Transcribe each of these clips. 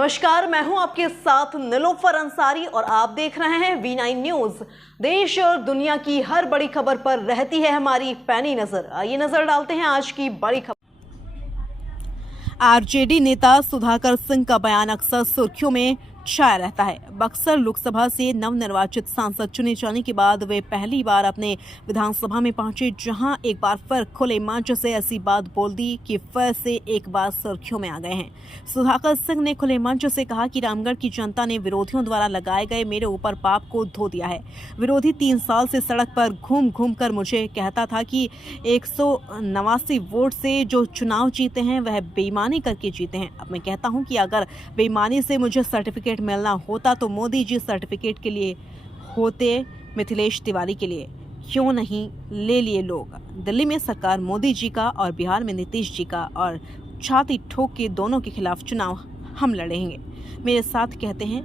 नमस्कार, मैं हूं आपके साथ निलोफर अंसारी और आप देख रहे हैं V9 न्यूज। देश और दुनिया की हर बड़ी खबर पर रहती है हमारी पैनी नजर। आइए नजर डालते हैं आज की बड़ी खबर। आरजेडी नेता सुधाकर सिंह का बयान अक्सर सुर्खियों में छाया रहता है। बक्सर लोकसभा से नवनिर्वाचित सांसद चुने जाने के बाद वे पहली बार अपने विधानसभा में पहुंचे, जहां एक बार फिर खुले मंच से ऐसी बात बोल दी कि फिर से एक बार सुर्खियों में आ गए हैं। सुधाकर सिंह ने खुले मंच से कहा कि रामगढ़ की जनता ने विरोधियों द्वारा लगाए गए मेरे ऊपर पाप को धो दिया है। विरोधी 3 साल से सड़क पर घूम घूम कर मुझे कहता था कि 189 वोट से जो चुनाव जीते हैं वह बेईमानी करके जीते हैं। अब मैं कहता हूं कि अगर बेईमानी से मुझे सर्टिफिकेट मिलना होता तो मोदी जी सर्टिफिकेट के लिए होते, मिथिलेश तिवारी के लिए क्यों नहीं ले लिए लोग। दिल्ली में सरकार मोदी जी का और बिहार में नीतीश जी का, और छाती ठोक के दोनों के खिलाफ चुनाव हम लड़ेंगे। मेरे साथ कहते हैं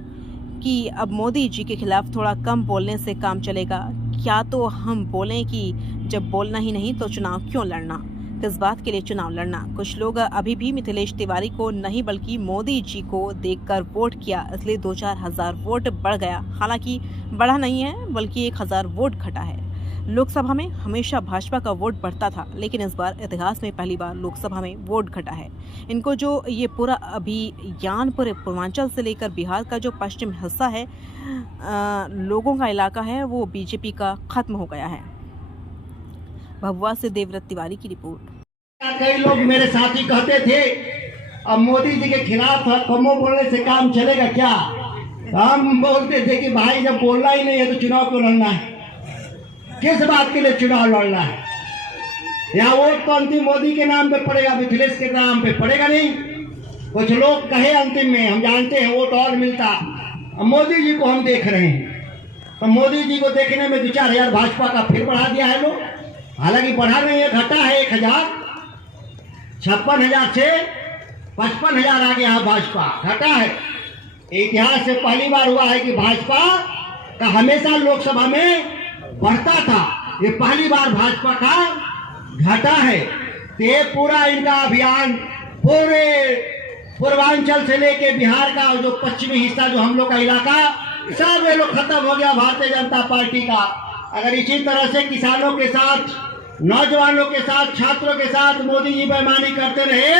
कि अब मोदी जी के खिलाफ थोड़ा कम बोलने से काम चलेगा। क्या तो हम बोलें कि जब बोलना ही नहीं तो चुनाव क्यों लड़ना, किस बात के लिए चुनाव लड़ना। कुछ लोग अभी भी मिथिलेश तिवारी को नहीं बल्कि मोदी जी को देखकर वोट किया, इसलिए 2-4 हज़ार वोट बढ़ गया। हालांकि बढ़ा नहीं है बल्कि 1000 वोट घटा है। लोकसभा में हमेशा भाजपा का वोट बढ़ता था, लेकिन इस बार इतिहास में पहली बार लोकसभा में वोट घटा है। इनको जो ये पूरा अभियान पूरे पूर्वांचल से लेकर बिहार का जो पश्चिम हिस्सा है, लोगों का इलाका है, वो बीजेपी का खत्म हो गया है। भभुआ से देवव्रत तिवारी की रिपोर्ट। कई लोग मेरे साथी कहते थे अब मोदी जी के खिलाफ कमो बोलने से काम चलेगा क्या। हम बोलते थे कि भाई जब बोलना ही नहीं है तो चुनाव क्यों लड़ना है, किस बात के लिए चुनाव लड़ना है। या वोट तो अंतिम मोदी के नाम पे पड़ेगा, मिथिलेश के नाम पे पड़ेगा नहीं। कुछ लोग कहे अंतिम में, हम जानते हैं वोट और मिलता। अब मोदी जी को हम देख रहे हैं, तो मोदी जी को देखने में 2-4 हज़ार भाजपा का फिर बढ़ा दिया है लोग। हालांकि बढ़ा नहीं है, घटा है 1000। 56,000 से 55,000 आ गया है भाजपा, घटा है। इतिहास से पहली बार हुआ है कि भाजपा का हमेशा लोकसभा में बढ़ता था, ये पहली बार भाजपा का घटा है। तो ये पूरा इनका अभियान पूरे पूर्वांचल से लेके बिहार का जो पश्चिमी हिस्सा जो हम लोग का इलाका, सब ये लोग खत्म हो गया भारतीय जनता पार्टी का। अगर इसी तरह से किसानों के साथ, नौजवानों के साथ, छात्रों के साथ मोदी जी बेईमानी करते रहे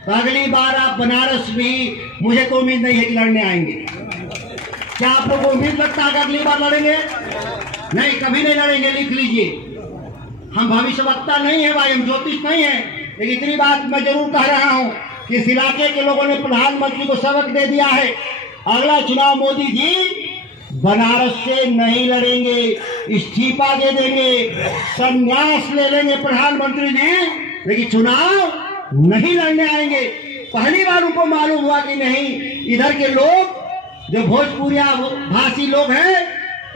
तो अगली बार आप बनारस भी, मुझे तो उम्मीद नहीं है कि लड़ने आएंगे। क्या आप लोगों को उम्मीद लगता है कि अगली बार लड़ेंगे? नहीं, कभी नहीं लड़ेंगे, लिख लीजिए। हम भविष्यवक्ता नहीं है भाई, हम ज्योतिष नहीं है, लेकिन इतनी बात मैं जरूर कह रहा हूं कि इस इलाके के लोगों ने प्रधानमंत्री को सबक दे दिया है। अगला चुनाव मोदी जी बनारस से नहीं लड़ेंगे, इस्तीफा दे देंगे, संन्यास ले लेंगे प्रधानमंत्री जी, लेकिन चुनाव नहीं लड़ने आएंगे। पहली बार उनको मालूम हुआ कि नहीं, इधर के लोग जो भोजपुरिया भाषी लोग हैं,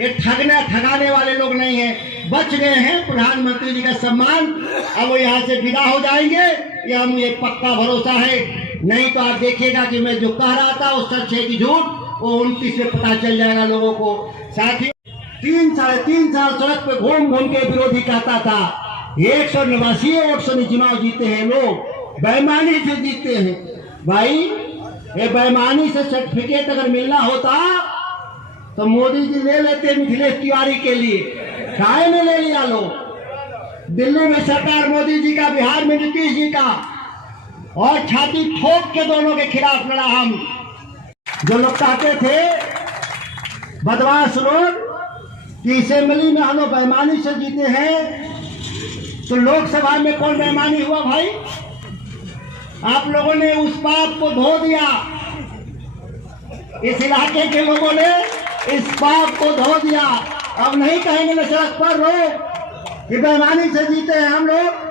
ये ठगाने वाले लोग नहीं हैं, बच गए हैं प्रधानमंत्री जी का सम्मान। अब वो यहाँ से विदा हो जाएंगे, यह मुझे पक्का भरोसा है। नहीं तो आप देखिएगा कि मैं जो कह रहा था वो सच है कि झूठ, वो 29 में पता चल जाएगा लोगों को। साथ ही 3-3.5 साल सड़क पे घूम घूम के विरोधी कहता था 189 वोट से चुनाव जीते हैं लोग, बेईमानी से जीते हैं। भाई ये बेईमानी से सर्टिफिकेट अगर मिलना होता तो मोदी जी ले लेते मिथिलेश तिवारी के लिए, काहे में ले लिया लोग। दिल्ली में सरकार मोदी जी का, बिहार में नीतीश जी का, और छाती ठोक के दोनों के खिलाफ लड़ा हम। जो लोग कहते थे बदमाश लोग कि असेंबली में हम लोग बेईमानी से जीते हैं, तो लोकसभा में कौन बेईमानी हुआ भाई? आप लोगों ने उस पाप को धो दिया, इस इलाके के लोगों ने इस पाप को धो दिया। अब नहीं कहेंगे ना सड़क पर लोग कि बेईमानी से जीते हैं हम लोग।